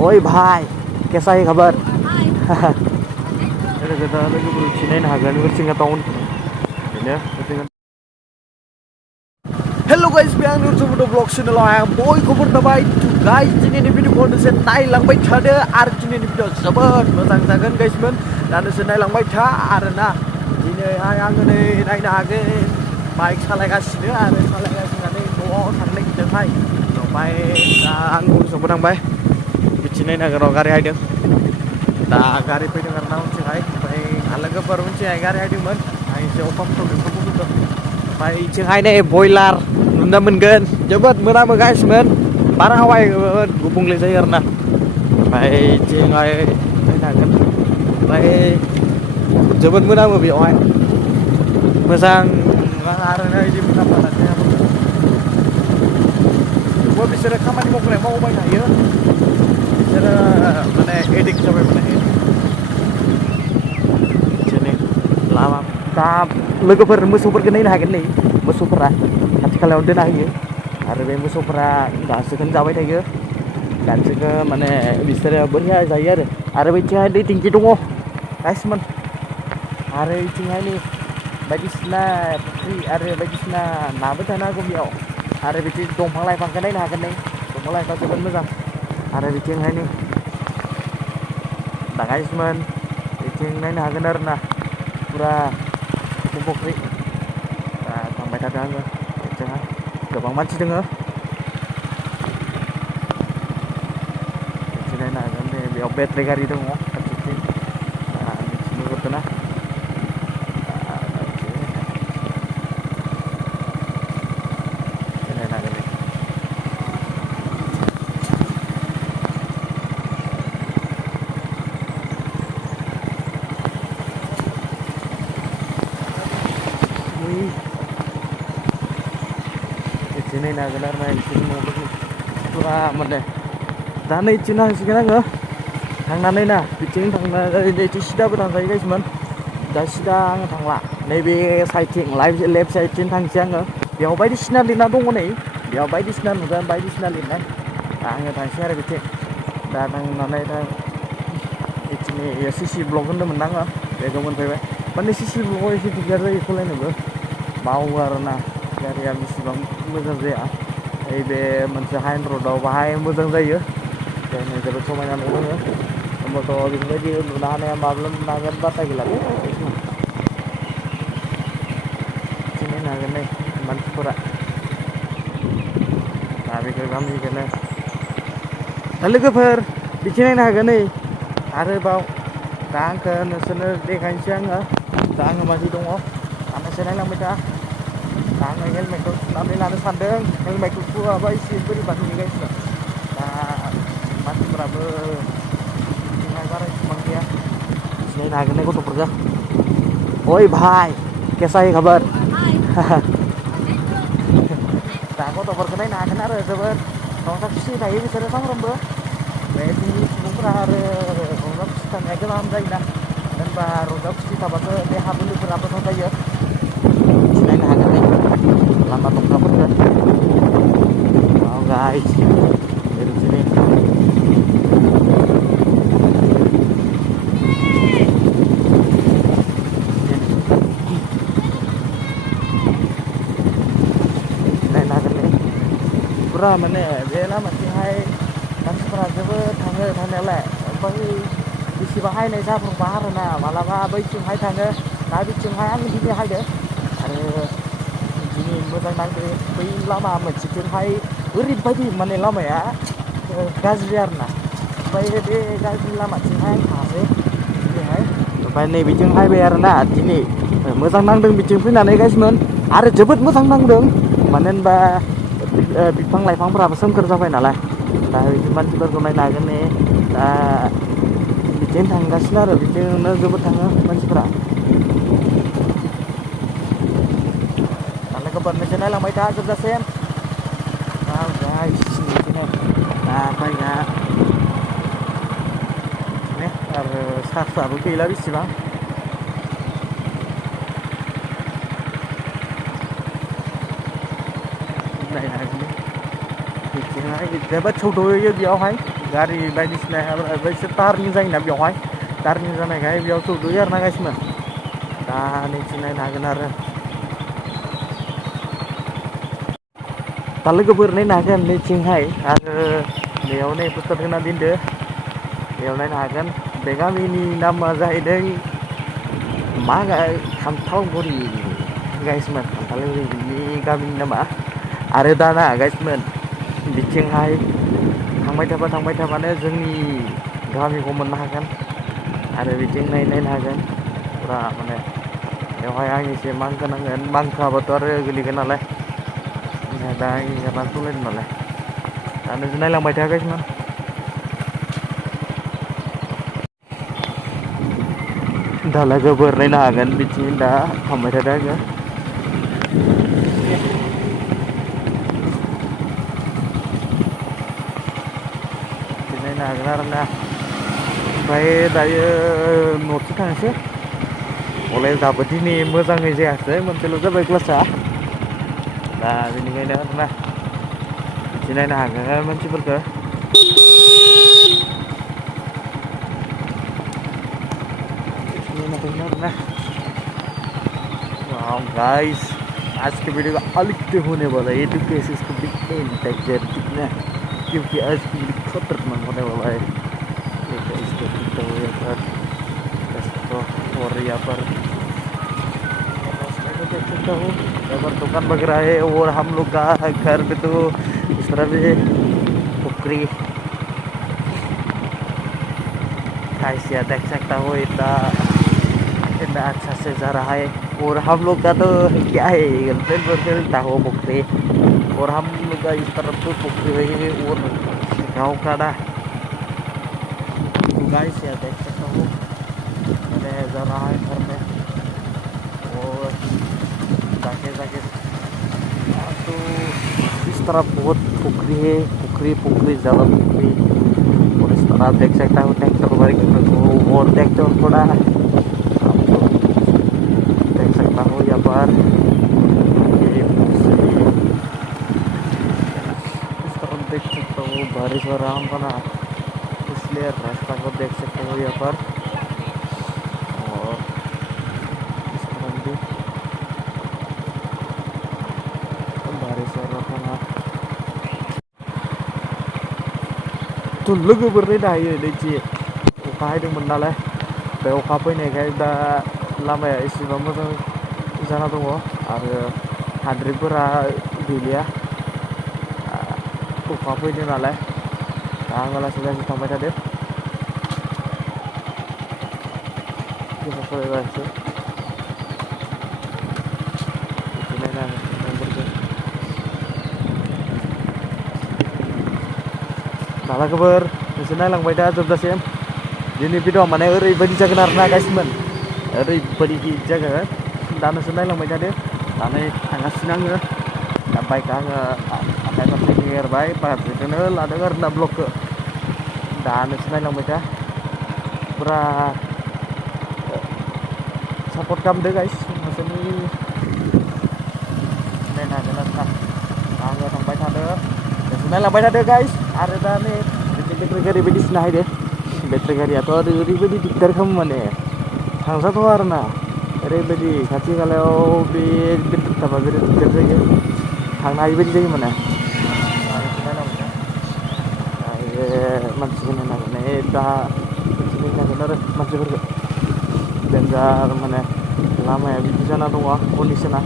ओए भाई कैसा है खबर? kita lagi berusaha hagan bersinga tahun ini ya. Hello guys, biang nur coba vlog channel yang boy खबर दाबाय guys दिनैनि भिडिअखौ नोंसोर नायलांबाय थादो आरो दिनैनि भिडिअ जोबोद मोजां जागोन गाइसमोन दा नोंसोर नायलांबाय था आरोना दिनैहाय आङो नै नायनो हागोन बाइक सालायगासिनो आरो सालायगासिनानै न'आव थांनो नागिरदोंहाय ओमफ्राय दा आं उनसोंबो थांबाय बिथिं नायनो हागोन र' गारि हायदों दा गारि फैदों आरोना उनथिंहाय ओमफ्राय लोगोफोर उनथिंहाय गारि हायदोंमोन आं एसे अखा फैदों ओमफ्राय इथिंहाय नै बयलार नुनो मोनगोन जोबोद मोनामो गाइसमोन बारहावाया गुबुंले जायो आरोना ओमफ्राय इथिंहाय नायनो हागोन ओमफ्राय जोबोद मोनामो बेयावहाय मोजां आरोना बिदि मोनामबाला थेवबो बिसोरो खामानि मावबाय थायो बिसोरो माने एडिक्ट जाबाय माने बिदिनो लामा दा लोगोफोर मोसौफोरखौ नायनो हागोन नै मोसौफोरा खाथि खालायाव दोना होयो आरो बे मोसौफोरा गांसोखौनो जाबाय थायो गांसोखौ माने बिसोरो बरिया जायो आरो बैथिंहाय दै टेंकि दङ गाइसमोन आरो बिथिंहाय नै बायदिसिना फुख्रि आरो बायदिसिना नाबो थानो हागौ बेयाव आरो बिथिं दंफां लाइफांखौ नायनो हागोन नै दंफां लाइफाङा जोबोद मोजां आरो बिथिंहाय नै दा गाइसमोन बिथिं नायनो हागोन आरोना फुरा बिथिं फुख्रि दा थांबाय थादों आङो बिथिंहाय गोबां मानसि दङ बिथिं नायनो हागोन नै बेयाव बेटारि गारि दङ फारसेथिं बिथिं नुहुरदोंना नायनो हागोन नै बिथिं नायनो हागोन आरो ना बिसोरनि न'फोरखौ फुरा माने दा नै बिथिं नांसिगोन आङो थांनानै ना बिथिं थांना बिथिं सिदाबो थांजायो गाइसमोन दा सिदा आङो थांला नैबे साइडथिं लेफ्ट साइडथिं थांसै आङो बेयाव बायदिसिना लिरना दङ नै बेयाव बायदिसिना नुगोन बायदिसिना लिरनाय दा आङो थांसै आरो बिथिं दा थांनानै दा बिथिंनि सिसि ब्लक होन्दोंमोन आङो बेखौ मोनफैबाय माने सिसि ब्लकआव एसे दिगदार जायो सलायनोबो बावो आरोना गारिया बेसेबां मोजां जाया बे मोनसे हाइन रडाव बाहाय मोजां जायो जायनो जोबोद समायना न' दङ होमबाथ' बेफोरबायदि नुनो हानाया माब्ला नुनो हागोन बाथा गैलालै बिथिं नायनो हागोन नै मानसिफोरा दा बेखौ गामिखौनो दा लोगोफोर बिथिं नायनो हागोन नै आरोबाव दा आंखौ नोंसोरनो देखायनोसै आङो दा आङो मादि दङ दा नोंसोर नायलांबाय था दा आङो हेलमेटखौ सुनानै लानो सानदों हेलमेटखौ सुवाबा एसे बोरैबा नुयो गाइसमोन दा मानसिफोराबो बिथिंहाय बारा इसेबां गैया सिनायनो हागोन नै गथ'फोरखौ ओइ भाई कैसा है खबर? दा गथ'फोरखौ नायनो हागोन आरो जोबोद रंजा खुसि थायो बिसोरो सानफ्रोमबो बे जोंनि सुबुंफोरा आरो रंजा खुसि थानाया गोनां जायोना मानो होनबा रंजा खुसि थाबासो देहा बोलोफोरा मोजां जायो नायनो हागोन नै लामा दंखाफोरखौ गाइस बिदिनो नायनो हागोन नै फुरा माने बे लामाथिंहाय मानसिफोरा जोबोद थाङो थांनायालाय ओमफ्राय बेसेबा हायनाय जाब्रबा आरोना मालाबा बैथिंहाय थाङो दा बिथिंहाय आं दिनै हायदो आरो दिनै मोजां नांदो बै लामा मोनसेथिंहाय ओरैबायदि माने लामाया गाज्रि आरोना ओमफ्राय बे गाज्रि लामाथिंहाय आं थाङासै दिनैहाय ओमफ्राय नैबिथिं हायबाय आरोना दिनै मोजां नांदों बिथिं फैनानै गाइसमोन आरो जोबोद मोजां नांदों मानो होनबा बिफां लाइफांफोराबो सोमखोर जाबाय नालाय दा बिदि मानसिफोरखौ नायनो हागोन नै दा बिथिं थांगासिनो आरो बिथिंनो जोबोद थाङो मानसिफोरा दा लोगोफोर नोंसोर नायलांबाय था जोबजासिम गाइस बिदिनो दा बाइकआ बिदिनो आरो चार्जआबो गैला बेसेबां नायनो हागोन बिथिंहाय जोबोद सौदुयो बेयावहाय गारि बायदिसिना एसे टार्निं जायोना बेवहाय टार्निं जानायखाय बेयाव सौदुयो आरो ना गाइसमोन दा नैथिं नायनो हागोन आरो दा लोगोफोर नायनो हागोन नैथिंहाय आरो बेयाव नै पोस्टार होना दोनदो बेयाव नायनो हागोन बे गामिनि नामा जाहैदों मा खान्थालगुरि गाइसमोन खान्थालगुरि बिनि गामिनि नामा आरो दाना गाइसमोन बिथिंहाय थांबाय थाबानो जोंनि गामिखौ मोननो हागोन आरो बिथिं नायनो हागोन फुरा माने बेवहाय आं एसे मानखोनांगोन मानखोआबाथ' आरो गोलैगोन नालाय दा आं एगारनासो सलायदों नालाय दा नोंसोर नायलांबाय था गाइसमोन दा लोगोफोर नायनो हागोन बिथिं दा थांबाय थादों आङो नायनो हागोन आरो ना ओमफ्राय दायो न'थिं थांसै कलेजाबो दिनै मोजाङै जायासै मोनसेल' जाबाय क्लासआ दा बेनिखायनो आरोना बिदि नायनो हागोन मानसिफोरखौ वाह गाइस आज के वीडियो का अलिक होने वाला है तो कैसे इसको दिखते हैं दिखना क्योंकि आज की वीडियो खतरनाक होने वाला है ये गाइस देख सकते हो यहाँ पर और यहाँ पर देख सकता हूँ यहाँ पर दुकान वगैरह है और हम लोग का घर पे तो इस तरह से पोखरी कैसे देख सकता हूँ इतना इतना अच्छा से जा रहा है और हम लोग का तो क्या है गर्लफ्रेंड हो पोखरी और हम लोग का इस तरफ तो पोखरी है और गाँव का ना गाइस यहाँ देख सकता हूँ मैंने जा रहा है घर में और जाके तो इस तरफ बहुत पोखरी है पोखरी ज़्यादा पोखरी और इस तरह देख सकता हूँ ट्रैक्टर वर्क और ट्रैक्टर थोड़ा देख सकता हूँ यहाँ पर इस तरफ देख सकता हूँ बारिश हो रहा है ना इसलिए रास्ता को देख सकते हो यहाँ पर और इस तरफ भी बारिश हो रहा था तो लोगोफोर नायनो हायो नैथि अखा हादोंमोन नालाय बे अखा फैनायखाय दा लामाया एसेबां मोजां जाना दङ आरो हाद्रिफोरा गैलिया अखा फैदों नालाय दा आङो लासै थांबाय थादों गोसा फरायगासिनो बिदि नायनो मालाखोफोर नोंसोर नायलांबाय दा जोबजासिम दिनै भिडिअ माने ओरैबायदि जागोन आरो ना गाइसमोन ओरैबायदि हिट जागोन दा नोंसोर नायलांबाय थादो दा नै थांगासिनो आङो दा बाइकआ आङो आखाइ फारसे एरबाय फारसेखौनो लादों आरो ना ब्लकखौ दा नोंसोर नायलांबाय था फुरा सापर्ट खालामदो गाइस नोंसोरनि नायनो हागोन आरो ना आङो थांबाय थादो नोंसोर नायलांबाय थादो गाइस आरो दा नै बेटारि गारि बायदिसिना हायदो बेटारि गारियाथ' ओरैबायदि दिगदार खालामो माने थांजाथावा आरो ना ओरैबायदि खाथि खालायाव बे बेटारि थाबा बिराद दिगदार जायो थांनो हायि बायदि जायो माने मानसिखौ नायनानै दा नायगोन आरो मानसिफोरखौ देन्जार माने लामाया बिदि जाना दङ कन्डिसना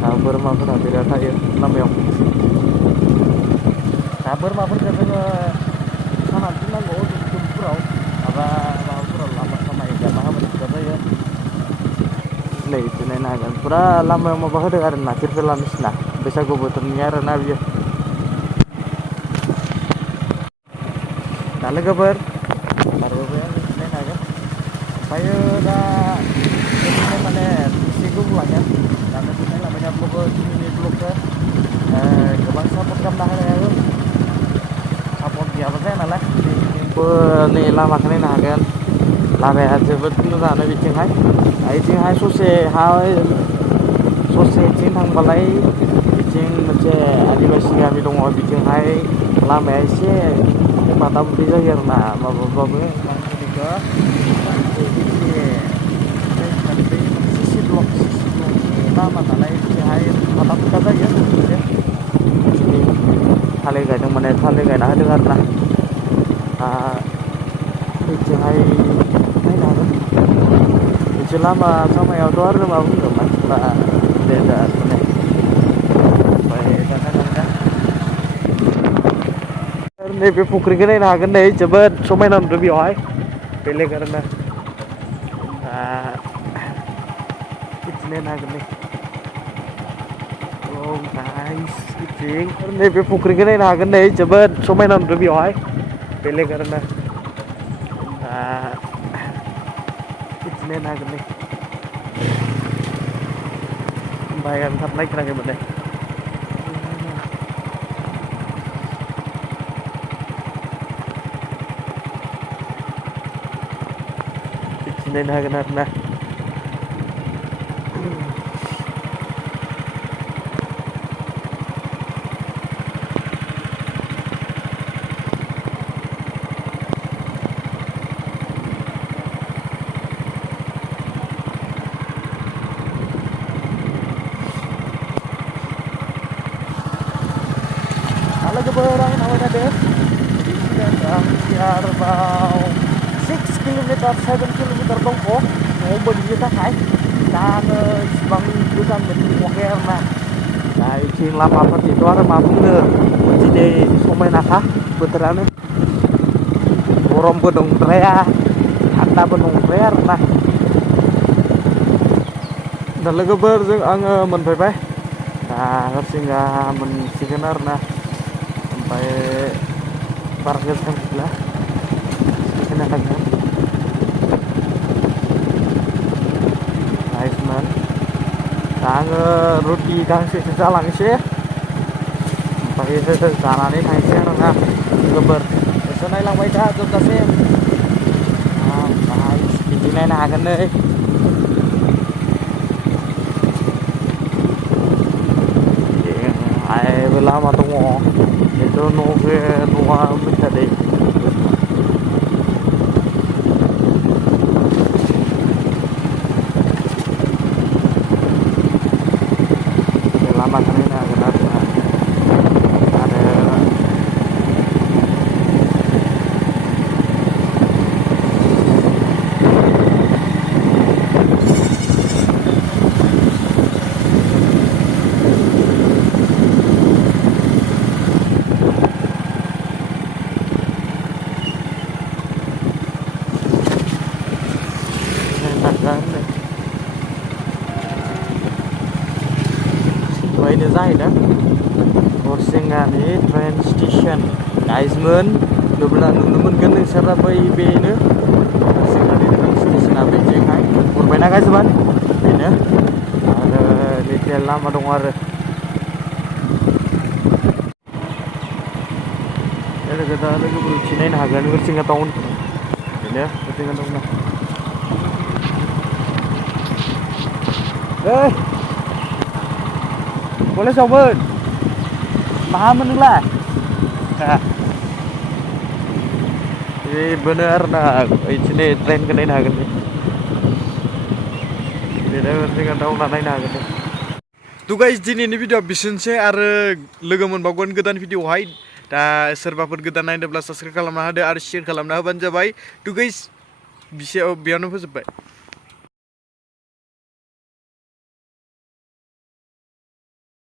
दा बोरमाफोरा बिराद थायो लामायाव दा बोरमाफोरखौ जोङो साना दोननांगौ दुब्लिफोराव माबाफोराव लामा सामा एगारना होबानो दिगदार जायो नै बिदि नायनो हागोन फुरा लामायाव माबा होदों आरो ना फिरफिला निसिना बैसागु बोथोरनि आरो ना बियो दा लोगोफोर बारबोबाय आं नायनो हागोन ओमफ्रायो दा बिदिनो माने एसे गोबाव लागोन दा नोंसोर नायलांबाय था ब्लगखौ दिनैनि ब्लगखौ गोबां सापर्ट खालामना होनो हागोन सापर्ट गैयाबा जाया नालाय दिनैबो नै लामाखौ नायनो हागोन लामाया जोबोद मोजाङानो बिथिंहाय बिथिंहाय ससेथिं थांबालाय बिथिं मोनसे आदिबासि गामि दङ बिथिंहाय लामाया एसे mata putih जायो आरोना माबाबाबो मा होनो बेखौ सिसि ब्लकनि लामा नालाय बेहाय माथा फुथा जायो एसे थालिर गायदों माने थालिर गायना होदों आरोना बेथिंहाय नायनो हागोन मोनसे लामा सामायावथ' आरो मा बुंनो मानसिफ्रा देन्जार माने ओमफ्राय दा नायनो नैबे फुख्रिखौ नायनो हागोन नै जोबोद समायना नुदों बेवहाय बेलेग आरोना बिदिनो नायनो हागोन नै गाइस बिथिं नैबे फुख्रिखौ नायनो हागोन नै जोबोद समायना नुदों बेवहाय बेलेग आरोना बिदिनो नायनो हागोन नै बाहेरायाव ओंखारनो नागिराखै माने नायनो हागोन आरोना लोगोफोर आं थांबाय थादों आरोबाव 6 किल'मिटार 7 किल'मिटार दंख' न'आव मोनहैनो थाखाय दा आङो इसिबां गोजान मोनहैथ'वाखै आरोना दा इथिं लामाफोरथिंथ' आरो मा बुंनो दिनै समायनाखा बोथोरानो गरमबो नंद्राया थान्दाबो नंद्राया आरोना दा लोगोफोर आङो मोनफैबाय दा हरसिंगा मोनसिगोन आरोना ओमफ्राय बारा गोजान गैला बेखौनो हागोन नाइसमोन दा आङो रुटि गांसेसो जालांसै ओमफ्राय जानानै थांसै आरोना लोगोफोर एसे नायलांबाय था जोबजासे बिदि नायनो हागोन नै लामा दङ खिन्थु न'आ मिथियादै लामाखौ नायनो हागोन आरोना बेनो जाहैदों हरसिंगानि ट्रेन स्टेसन गाइसमोन नुनो मोनगोन नोंसोरा बै बेनो हरसिंगानि ट्रेन स्टेसना बेजोंहाय हरबायना गाइसमोन बेनो आरो लिटिल लामा दङ आरो लोगोफोर नायनो हागोन हरसिंगा टाउन बेनो हरसिंगा टाउना कलेजावमोन माहामोन नोंलाय बेबोनो आरोना बिदिनो ट्रेनखौ नायनो हागोन बेनो हरसिंगा टाउना नायनो हागोन थ' गाइस दिनैनि भिडिअआ बिसोरनोसै आरो लोगो मोनबावगोन गोदान भिडिअआवहाय दा सोरबाफोर गोदान नायनोब्ला साबस्क्राइब खालामना होदो आरो शेयार खालामना होबानो जाबाय थ' गाइस बेयावनो फोजोब्बाय